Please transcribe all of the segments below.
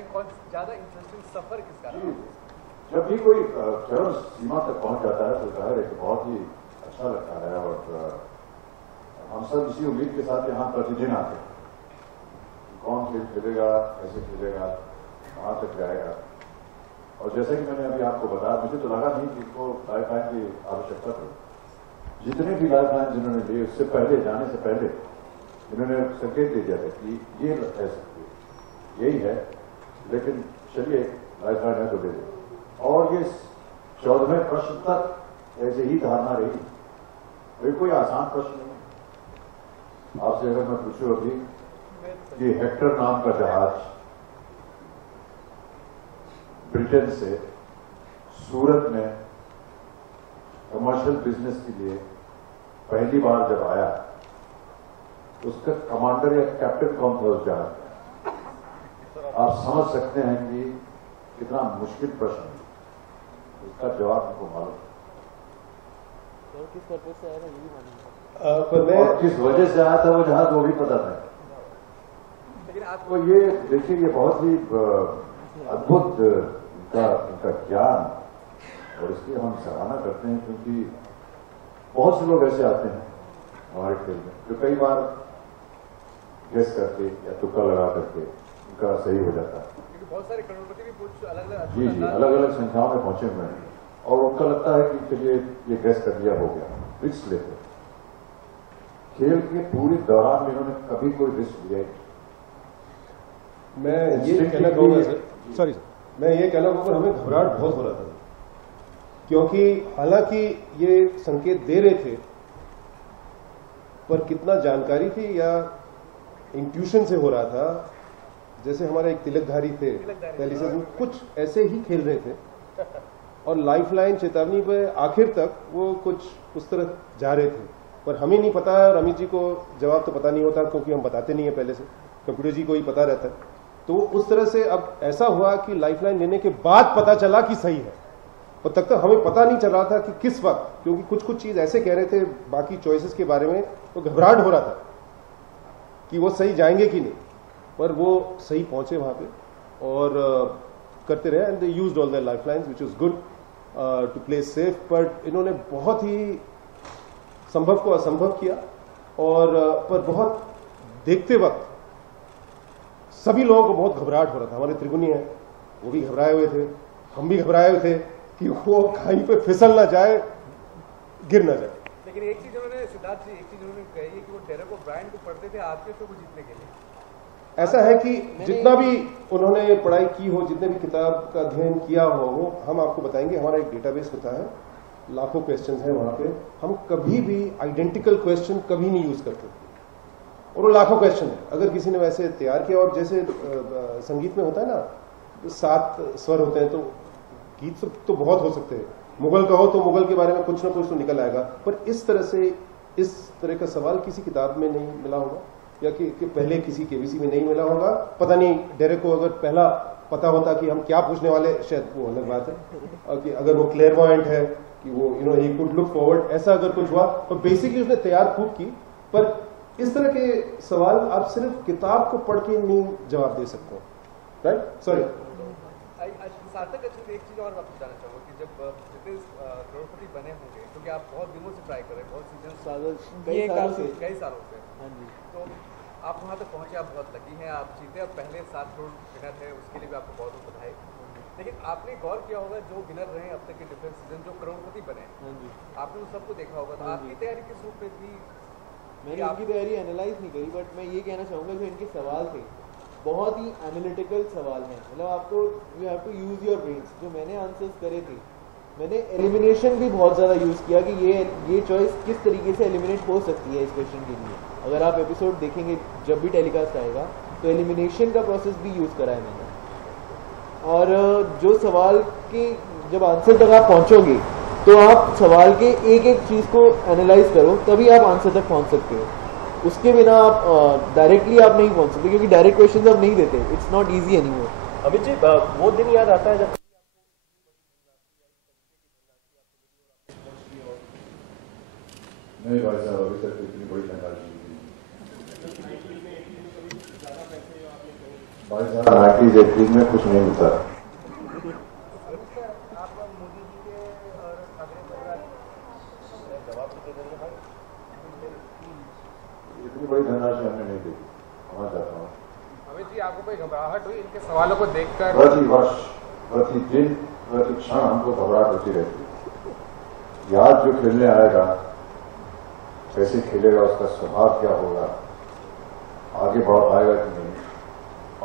बताएं कौन ज्यादा इंटरेस्टिंग सफर किसका रहा? जब भी कोई चरम सीमा तक पहुंच जाता है तो जाहिर है कि बहुत ही अच्छा लगता है और हम सब इसी उम्मीद के साथ यहाँ प्रतिदिन आते हैं कौन खेल खेलेगा, कैसे खेलेगा, कहाँ तक जाएगा। और जैसे कि मैंने अभी आपको बताया, मुझे तो लगा नहीं कि इसको लाइफ लाइन की आवश्यकता थी। जितने भी लाइफ लाइन जिन्होंने लिए उससे पहले, जाने से पहले इन्होंने संकेत दे दिया था कि ये है सकती है, यही है, लेकिन चलिए लाइफ लाइन है तो दे दे। और ये 14वें प्रश्न तक ऐसे ही धारणा रही। कोई आसान प्रश्न नहीं। आपसे अगर मैं पूछूं अभी कि हेक्टर नाम का जहाज ब्रिटेन से सूरत में कमर्शियल बिजनेस के लिए पहली बार जब आया, उसका कमांडर या कैप्टन कौन था उस जहाज में? आप समझ सकते हैं कि कितना मुश्किल प्रश्न है। उसका जवाब हमको मालूम है। किस पर्पज से आया था ये भी मालूम है और किस वजह से आया था वो जहाज, वो भी पता था। लेकिन आपको ये देखिए, ये बहुत ही अद्भुत इनका ज्ञान, और इसकी हम सराहना करते हैं क्योंकि बहुत से लोग ऐसे आते हैं हमारे खेल में जो कई बार गेस करके या तुक्का लगा करके उनका सही हो जाता है। बहुत सारे करोड़पति भी कुछ अलग-अलग जी अलग अलग संख्याओं में पहुंचे हुए हैं और उनका लगता है कि चलिए ये गैस कर दिया, हो गया। रिस्क लेते खेल के पूरे दौरान में इन्होंने कभी कोई रिस्क लिया। मैं ये कहना चाहूंगा सर, सॉरी सर, मैं ये कहना चाहूंगा हमें घबराहट बहुत हो रहा था क्योंकि हालांकि ये संकेत दे रहे थे पर कितना जानकारी थी या इंट्यूशन से हो रहा था। जैसे हमारे एक तिलकधारी थे पहले से कुछ ऐसे ही खेल रहे थे और लाइफलाइन चेतावनी पे आखिर तक वो कुछ उस तरह जा रहे थे, पर हमें नहीं पता है और अमित जी को जवाब तो पता नहीं होता क्योंकि हम बताते नहीं है पहले से, कंप्यूटर जी को ही पता रहता है। तो उस तरह से अब ऐसा हुआ कि लाइफलाइन लेने के बाद पता चला कि सही है, और तब तक हमें पता नहीं चल रहा था कि किस वक्त, क्योंकि कुछ कुछ चीज ऐसे कह रहे थे बाकी चॉइसेस के बारे में, तो घबराहट हो रहा था कि वो सही जाएंगे कि नहीं, पर वो सही पहुंचे वहां पे और करते रहे and they used all their lifelines which is good to play safe. But इन्होंने बहुत ही संभव को असंभव किया और पर बहुत देखते वक्त सभी लोगों को बहुत घबराहट हो रहा था। हमारे त्रिगुनी है वो भी घबराए हुए थे, हम भी घबराए हुए थे कि वो खाई पे फिसल ना जाए, गिर ना जाए। लेकिन एक चीज उन्होंने, सिद्धार्थ जी, एक चीज उन्होंने कही है कि वो डेरेक ओब्रायन को पढ़ते थे आपके शो को जीतने के लिए। ऐसा है कि जितना भी उन्होंने पढ़ाई की हो, जितने भी किताब का अध्ययन किया हो, वो हम आपको बताएंगे। हमारा एक डेटाबेस होता है, लाखों क्वेश्चंस हैं वहां पे, हम कभी भी आइडेंटिकल क्वेश्चन कभी नहीं यूज करते और वो लाखों क्वेश्चन है। अगर किसी ने वैसे तैयार किया, और जैसे संगीत में होता है ना 7 स्वर होते हैं, तो गीत तो बहुत हो सकते हैं, मुगल का हो तो मुगल के बारे में कुछ ना कुछ तो निकल आएगा, पर इस तरह से इस तरह का सवाल किसी किताब में नहीं मिला होगा या कि पहले किसी केबीसी में नहीं मिला होगा। पता नहीं डेरेक को अगर पहला पता होता कि हम क्या पूछने वाले, शायद वो अलग बात है, और कि अगर वो क्लेयरवॉयंट है कि वो ही कुड लुक फॉरवर्ड, ऐसा अगर कुछ हुआ, तो बेसिकली उसने तैयार खूब की। पर इस तरह के सवाल आप सिर्फ किताब को पढ़ के नहीं जवाब दे सकते, राइट? सॉरी सार्थक, अच्छा एक चीज और मैं बताना चाहूंगा कि जब जितने करोड़पति बने होंगे, क्योंकि आप बहुत दिनों से ट्राई कर रहे हैं, बहुत सीजन कई सालों से, तो आप वहां तक पहुंचे, आप बहुत लकी हैं, आप जीते, आप पहले 7 करोड़ विनर है, उसके लिए भी आपको बहुत बहुत बधाई। लेकिन आपने गौर किया होगा जो विनर रहे अब तक के डिफरेंट सीजन, जो करोड़पति बने, आपने उन सबको देखा होगा, तो आपकी तैयारी किस रूप में थी? मैंने इनकी तैयारी एनालाइज नहीं करी, बट मैं ये कहना चाहूँगा जो इनके सवाल थे बहुत ही एनालिटिकल सवाल हैं, मतलब आपको you have to use your brains. जो मैंने आंसर्स करे थे, मैंने एलिमिनेशन भी बहुत ज़्यादा यूज़ किया कि ये चॉइस किस तरीके से एलिमिनेट हो सकती है इस क्वेश्चन के लिए। अगर आप एपिसोड देखेंगे जब भी टेलीकास्ट आएगा, तो एलिमिनेशन का प्रोसेस भी यूज़ करा है मैंने। और जो सवाल के जब आंसर तक आप पहुँचोगे, तो आप सवाल के एक एक चीज़ को एनालाइज करो, तभी आप आंसर तक पहुँच सकते हो। उसके बिना आप डायरेक्टली आप नहीं पहुँच सकते, क्योंकि डायरेक्ट क्वेश्चन अब नहीं देते। It's not easy anymore. Amit ji, वो दिन याद आता है जब नहीं भाई साहब, अभी तक इतनी बड़ी धनराशि 90s 80s में कुछ नहीं मिलता। आप मोदी जी के और ठाकरे परिवार जवाब तो दे देंगे भाई। इतनी बड़ी धनराशि हमने नहीं देखी, मैं चाहता हूँ। अमित जी, आपको कोई घबराहट हुई इनके सवालों को देखकर? प्रति वर्ष, प्रति दिन, प्रति क्षण हमको घबराहट होती रहती है। याद जो खेलने आएगा, कैसे खेलेगा, उसका स्वभाव क्या होगा, आगे बढ़ पाएगा कि नहीं।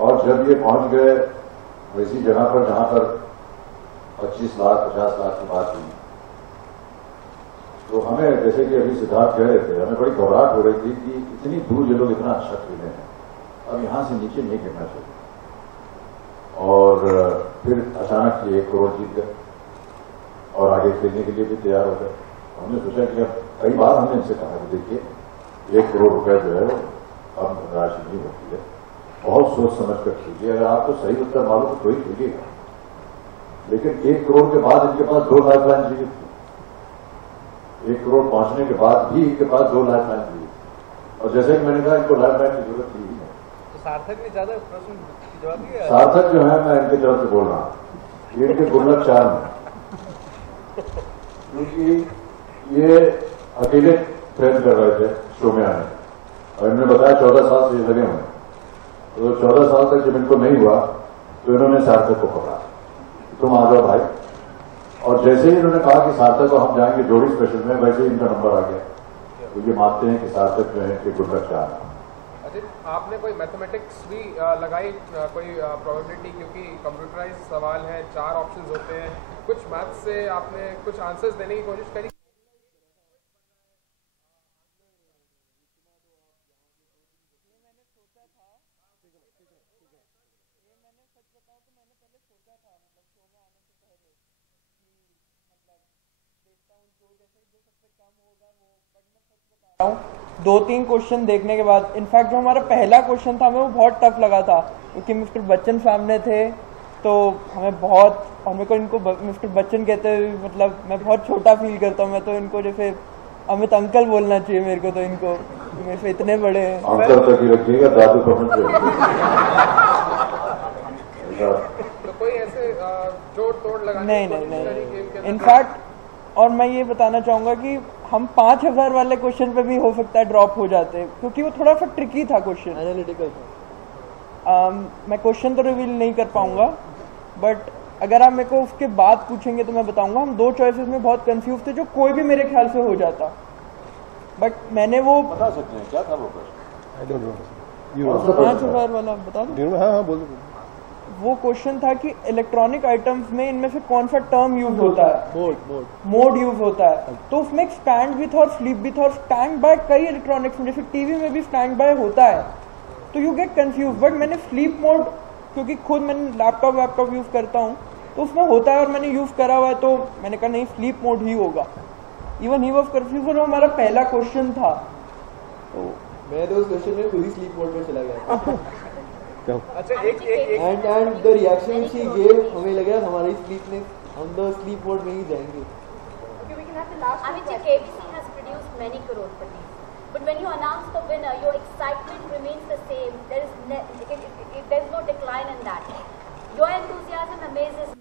और जब ये पहुंच गए वैसी जगह पर जहां पर 25 लाख 50 लाख की बात हुई, तो हमें, जैसे कि अभी सिद्धार्थ कह रहे थे, हमें बड़ी घबराहट हो रही थी कि इतनी दूर ये लोग इतना अच्छा खेले हैं, अब यहां से नीचे नहीं गिरना चाहिए। और फिर अचानक ये 1 करोड़ जीत गए और आगे खेलने के लिए भी तैयार हो गए। हमने सोचा कि अब कई बार हमने इनसे कहा कि देखिए 1 करोड़ रुपए जो है अब राशि नहीं होती है, बहुत सोच समझ कर कीजिए। अगर आपको सही उत्तर मालूम तो ही कीजिएगा, लेकिन 1 करोड़ के बाद इनके पास 2 लाइफलाइन जीवित थी। 1 करोड़ पहुंचने के बाद भी इनके पास 2 लाइफलाइन जीवित, और जैसे कि मैंने कहा इनको लाइफलाइन की जरूरत थी ही नहीं। तो सार्थक ने ज्यादा प्रश्न जवाब दिया। सार्थक जो है, मैं इनके तरफ से बोल रहा हूं, ये इनके गुल्लक चार में, क्योंकि ये अकेले ट्रेन कर रहे थे शो में आने, और इन्होंने बताया 14 साल से ये लगे हुए, तो 14 साल तक जब इनको नहीं हुआ तो इन्होंने सार्थक को पकड़ा, तुम आ जाओ भाई। और जैसे ही इन्होंने कहा कि सार्थक को हम जाएंगे जोड़ी स्पेशल में, वैसे ही इनका नंबर आ गया। तो ये मानते हैं कि सार्थक जो है कि गुल्लक चार। आपने कोई मैथमेटिक्स भी लगाई, कोई प्रोबेबिलिटी, क्योंकि कंप्यूटराइज सवाल है, 4 ऑप्शंस होते हैं, कुछ मैथ्स से आपने कुछ आंसर्स देने की कोशिश करी? दो तीन क्वेश्चन देखने के बाद, इनफैक्ट जो हमारा पहला क्वेश्चन था हमें वो बहुत टफ लगा था, क्योंकि मिस्टर बच्चन सामने थे, तो हमें बहुत, और मेरे को इनको मिस्टर बच्चन कहते हुए मतलब मैं बहुत छोटा फील करता हूँ। मैं तो इनको जैसे अमित अंकल बोलना चाहिए मेरे को, तो इनको मेरे से इतने बड़े हैं। अंकल तक ही रखिएगा, दादू को मत तो कोई ऐसे जोड़ तोड़ लगाने नहीं नहीं नहीं, इनफैक्ट और मैं ये बताना चाहूंगा कि हम 5000 वाले क्वेश्चन पे भी हो सकता है ड्रॉप हो जाते हैं, क्योंकि वो थोड़ा सा ट्रिकी था क्वेश्चन, एनालिटिकल था। मैं क्वेश्चन तो रिवील नहीं कर पाऊंगा, बट अगर आप मेरे को उसके बाद पूछेंगे तो मैं बताऊंगा। हम 2 चॉइसेस में बहुत कंफ्यूज थे, जो कोई भी मेरे ख्याल से हो जाता, बट मैंने वो बता सकते हैं क्या था वो प्रश्न? I don't know. 5000 वाला बता दो। हाँ बोल दो। वो क्वेश्चन था कि इलेक्ट्रॉनिक आइटम्स में इनमें से कौन सा टर्म यूज होता है? मोड यूज होता है। तो उसमें एक स्टैंड भी था और स्लीप भी था, और स्टैंड बाय कई इलेक्ट्रॉनिक्स में, जैसे टीवी में भी स्टैंड बाय होता है, तो यू गेट कंफ्यूज। बट मैंने स्लीप मोड, क्योंकि खुद मैंने लैपटॉप यूज करता हूँ, तो उसमें होता है और मैंने यूज करा हुआ है, तो मैंने कहा नहीं स्लीप मोड ही होगा। इवन ही वॉज कंफ्यूज, और वो हमारा पहला क्वेश्चन था। तो मैं तो उस क्वेश्चन में खुद ही स्लीप मोड में चला गया। अच्छा, एक and the reaction she gave, हमें लगा हमारी स्लीपनेस, हम तो स्लीप मोड में ही जाएंगे। Okay, we can have the last. Amit ji, KBC has produced many crorepati, but when you announce the winner, your excitement remains the same. There is no decline in that. Your enthusiasm amazes